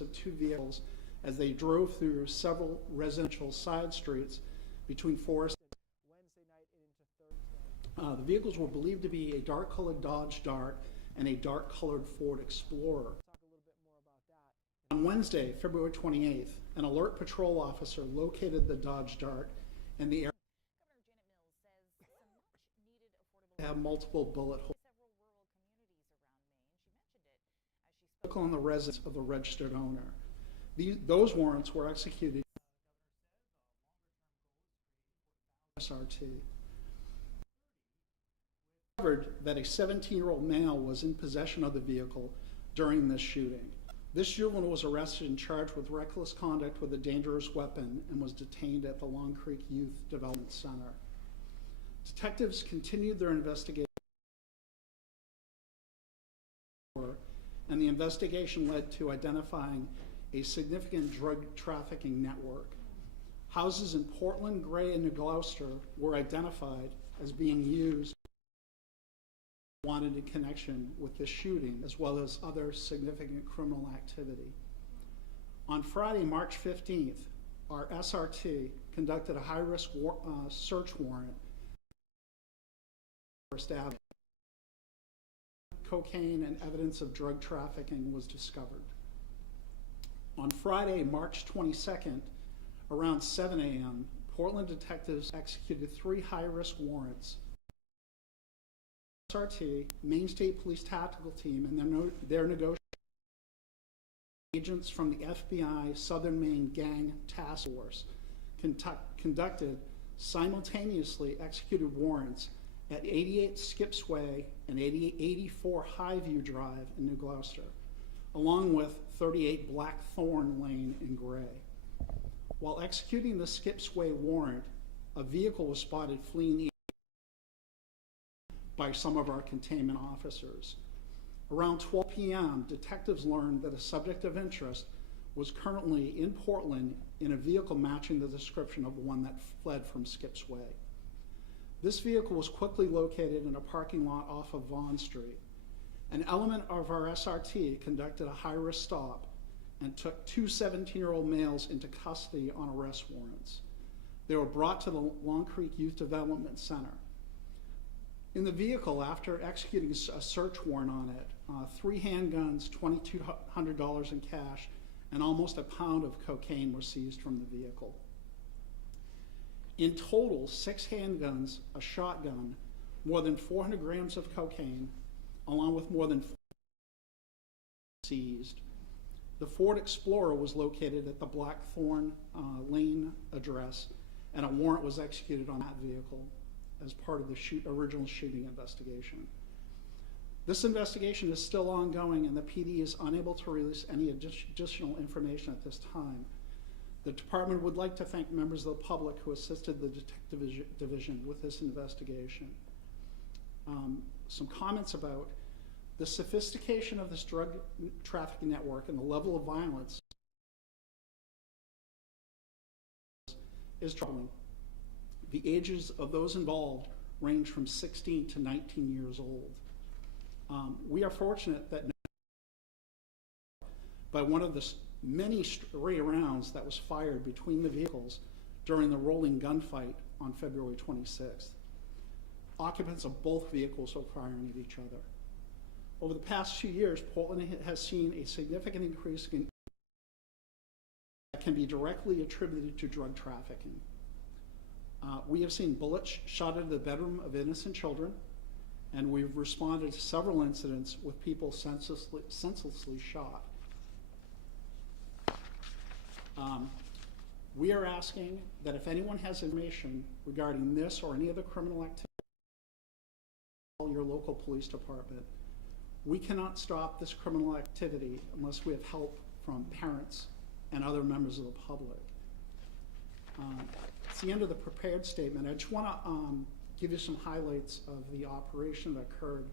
of two vehicles as they drove through several residential side streets between Forest the vehicles were believed to be a dark-colored Dodge Dart and a dark-colored Ford Explorer. On Wednesday, February 28th, an alert patrol officer located the Dodge Dart and the area have multiple bullet holes on the residence of the registered owner. Those warrants were executed SRT. Discovered that a 17-year-old male was in possession of the vehicle during this shooting. This juvenile was arrested and charged with reckless conduct with a dangerous weapon and was detained at the Long Creek Youth Development Center. Detectives continued their investigation, and the investigation led to identifying a significant drug trafficking network. Houses in Portland, Gray, and New Gloucester were identified as being used wanted in connection with this shooting, as well as other significant criminal activity. On Friday, March 15th, our SRT conducted a high-risk search warrant for Forest. Cocaine and evidence of drug trafficking was discovered. On Friday, March 22nd, around 7 a.m., Portland detectives executed 3 high-risk warrants. SRT, Maine State Police Tactical Team, and their negotiating agents from the FBI Southern Maine Gang Task Force conducted simultaneously executed warrants at 88 Skips Way and 84 Highview Drive in New Gloucester, along with 38 Blackthorn Lane in Gray. While executing the Skips Way warrant, a vehicle was spotted fleeing the by some of our containment officers. Around 12 p.m., detectives learned that a subject of interest was currently in Portland in a vehicle matching the description of the one that fled from Skips Way. This vehicle was quickly located in a parking lot off of Vaughn Street. An element of our SRT conducted a high-risk stop and took 2 17-year-old males into custody on arrest warrants. They were brought to the Long Creek Youth Development Center. In the vehicle, after executing a search warrant on it, 3 handguns, $2,200 in cash, and almost a pound of cocaine were seized from the vehicle. In total, 6 handguns, a shotgun, more than 400 grams of cocaine, along with more than 4 seized. The Ford Explorer was located at the Blackthorn Lane address, and a warrant was executed on that vehicle as part of the original shooting investigation. This investigation is still ongoing, and the PD is unable to release any additional information at this time. The department would like to thank members of the public who assisted the Detective Division with this investigation. Some comments about the sophistication of this drug trafficking network and the level of violence is troubling. The ages of those involved range from 16 to 19 years old. We are fortunate that by one of the many stray rounds that was fired between the vehicles during the rolling gunfight on February 26th. Occupants of both vehicles were firing at each other. Over the past 2 years, Portland has seen a significant increase in that can be directly attributed to drug trafficking. We have seen bullets shot into the bedroom of innocent children, and we've responded to several incidents with people senselessly shot. We are asking that if anyone has information regarding this or any other criminal activity, call your local police department. We cannot stop this criminal activity unless we have help from parents and other members of the public. It's the end of the prepared statement. I just want to give you some highlights of the operation that occurred.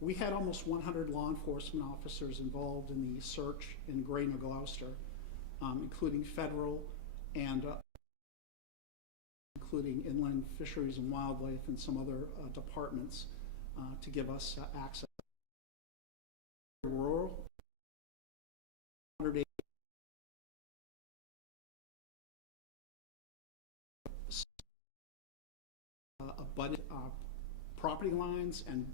We had almost 100 law enforcement officers involved in the search in Gray, New Gloucester, including federal and including Inland Fisheries and Wildlife and some other departments to give us access. Rural 180 abutted property lines and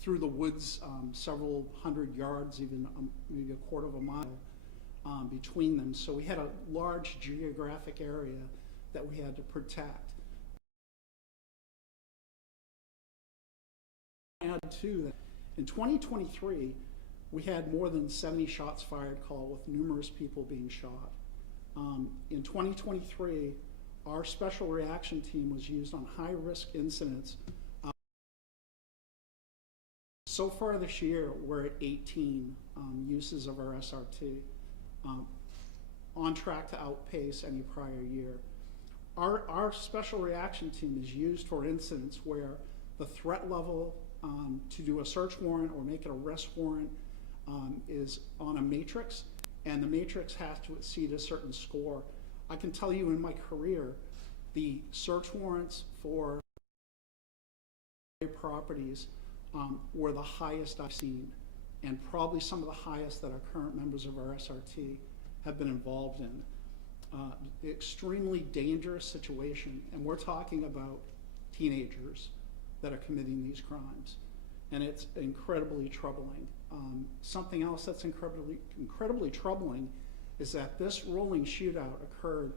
through the woods, several hundred yards, even maybe a quarter of a mile between them. So we had a large geographic area that we had to protect. Add to that, in 2023, we had more than 70 shots fired call with numerous people being shot. In 2023, our special reaction team was used on high-risk incidents. So far this year, we're at 18 uses of our SRT, on track to outpace any prior year. Our special reaction team is used for incidents where the threat level to do a search warrant or make an arrest warrant is on a matrix, and the matrix has to exceed a certain score. I can tell you in my career, the search warrants for properties were the highest I've seen, and probably some of the highest that our current members of our SRT have been involved in. Extremely dangerous situation, and we're talking about teenagers that are committing these crimes, and it's incredibly troubling. Something else that's incredibly troubling is that this rolling shootout occurred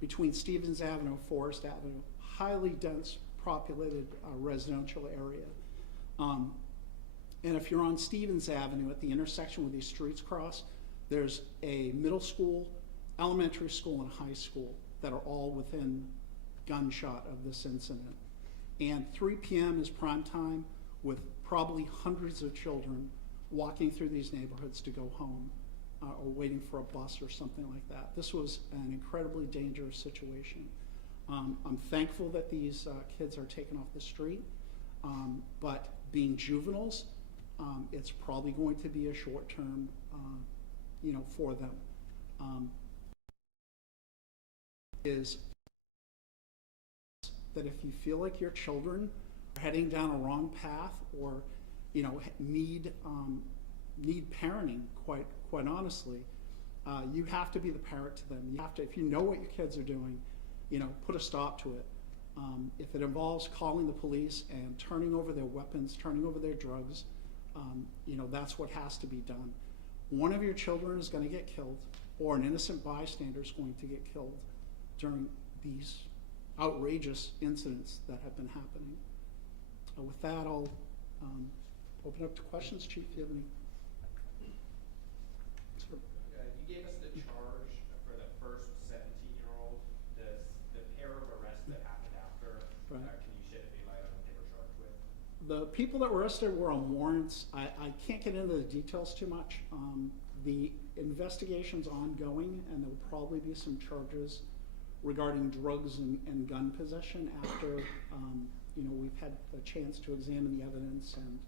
between Stevens Avenue, Forest Avenue, highly dense, populated residential area. And if you're on Stevens Avenue at the intersection where these streets cross, there's a middle school, elementary school, and high school that are all within gunshot of this incident. And 3 p.m. is prime time, with probably hundreds of children walking through these neighborhoods to go home or waiting for a bus or something like that. This was an incredibly dangerous situation. I'm thankful that these kids are taken off the street, but being juveniles, it's probably going to be a short term, for them. Is that if you feel like your children are heading down a wrong path, or need parenting, quite honestly, you have to be the parent to them. You have to, if you know what your kids are doing, put a stop to it. If it involves calling the police and turning over their weapons, turning over their drugs, that's what has to be done. One of your children is going to get killed, or an innocent bystander is going to get killed during these outrageous incidents that have been happening. With that, I'll open up to questions. Chief, do you have any? You gave us the charge for the first 17-year-old, the pair of arrests that happened after. Right. Can you shed any light on what they were charged with? The people that were arrested were on warrants. I can't get into the details too much. The investigation's ongoing, and there will probably be some charges regarding drugs and gun possession after we've had a chance to examine the evidence and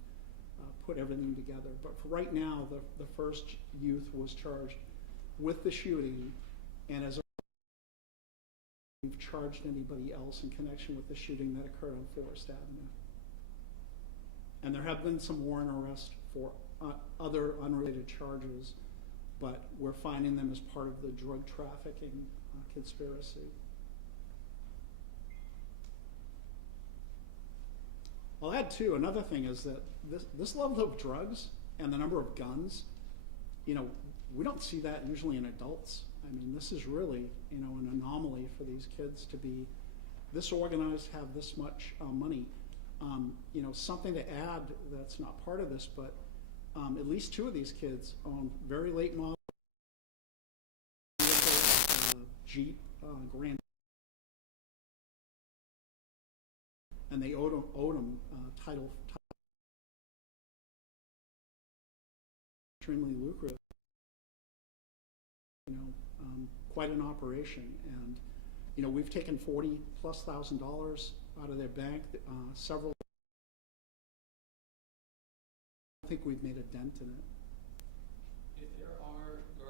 put everything together. But for right now, the first youth was charged with the shooting, and as we've charged anybody else in connection with the shooting that occurred on Forest Avenue. And there have been some warrant arrests for other unrelated charges, but we're finding them as part of the drug trafficking conspiracy. I'll add too, another thing is that this level of drugs and the number of guns, we don't see that usually in adults. I mean, this is really, an anomaly for these kids to be this organized, have this much money. Something to add that's not part of this, but at least 2 of these kids own very late model Jeep Grand, and they owed them title extremely lucrative. Quite an operation, and we've taken $40,000+ out of their bank. Several. I think we've made a dent in it.